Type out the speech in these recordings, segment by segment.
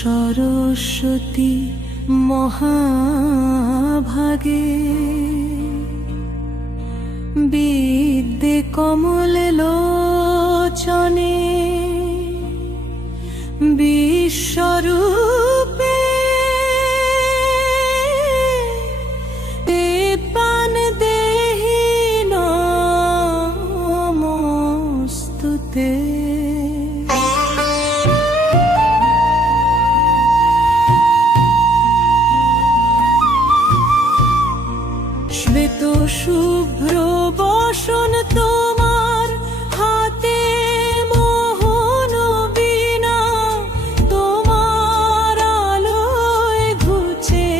সরস্বতী মহাভাগে বিদ্যে কমল লোচনে বিশ্বরূপে পান দেহি নমস্তুতে। শ্বেত শুভ্র বসন তোমার হাতে মোহন বীণা, তোমার আলোয় ঘুচে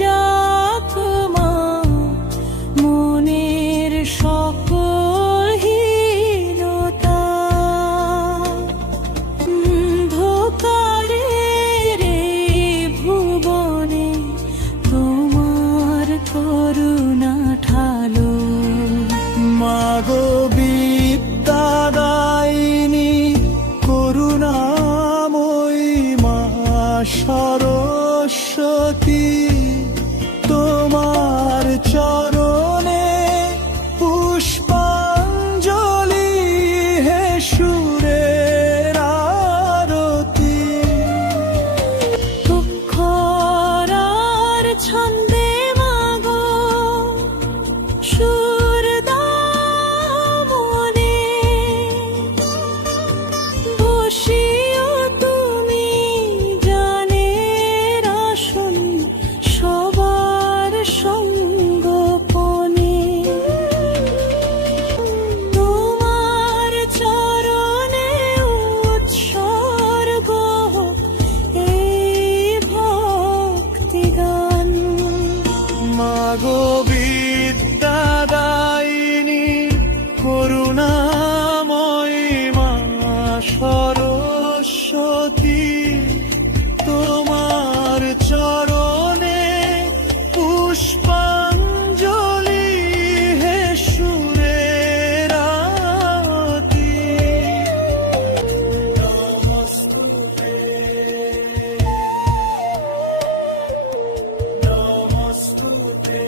যাক মা মনের সকল হীনতা। অন্ধকারের এই ভুবনে তোমার করুণা ঠালো। মাগো বিদ্যাদায়িনী করুণাময়ী মা সরস্বতী, তোমার চরণে পুষ্পাঞ্জলি হে সুরের আরতি। অক্ষর আর ছন্দে মাগো সুর দাও মনে, বসিও তুমি গানের আসন সবার সঙ্গোপনে। তোমার চরণে উৎসর্গ এই ভক্তিগান। মাগো বিদ্যাদায়িনী করুণাময়ী মা সরস্বতী, তোমার চরণে পুষ্পাঞ্জলি হে সুরের আরতি। নমস্তুতে নমস্তুতে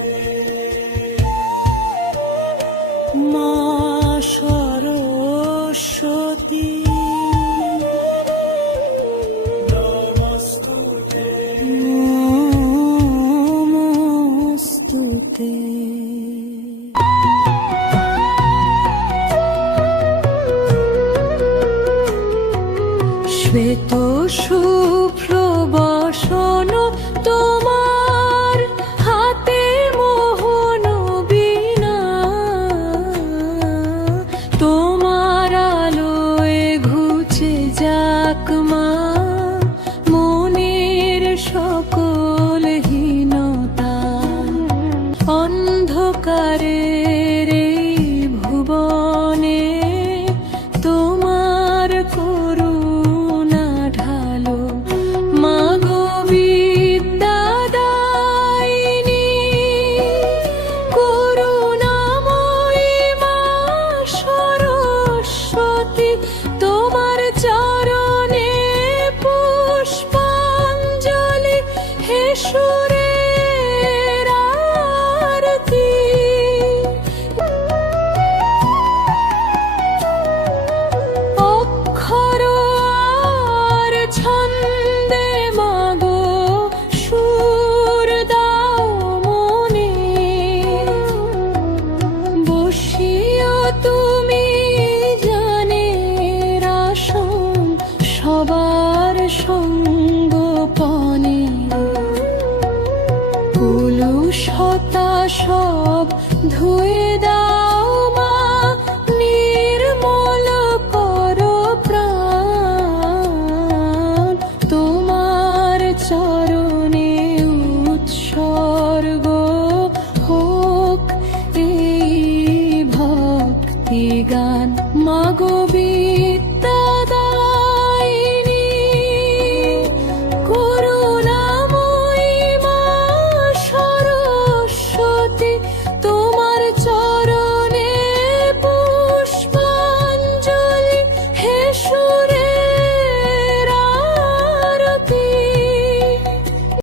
মা সরস্বতী নমস্তুতে নমস্তুতে। শ্বেত শুভ্র বসন তো